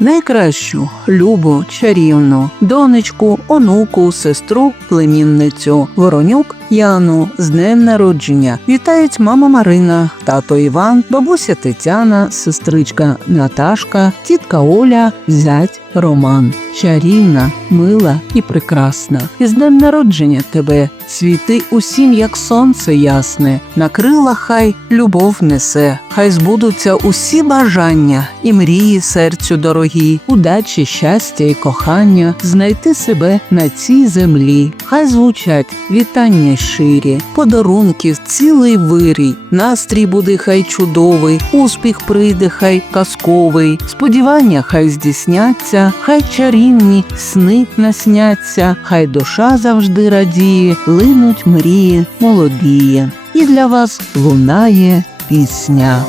найкращу, любу, чарівну, донечку, онуку, сестру, племінницю, Воронюк Яну з днем народження. Вітають мама Марина, тато Іван, бабуся Тетяна, сестричка Наташка, тітка Оля, зять Роман. Чарівна, мила і прекрасна. І з днем народження тебе світи усім, як сонце ясне. На крила хай любов несе, хай збудуться усі бажання і мрії серцю дорогі, удачі, щастя і кохання, знайти себе на цій землі. Хай звучать вітання щирі, подарунків цілий вирій, настрій буде хай чудовий, успіх прийде хай казковий, сподівання хай здійсняться, хай чарівні сни насняться, хай душа завжди радіє, линуть мрії молодіє. І для вас лунає пісня.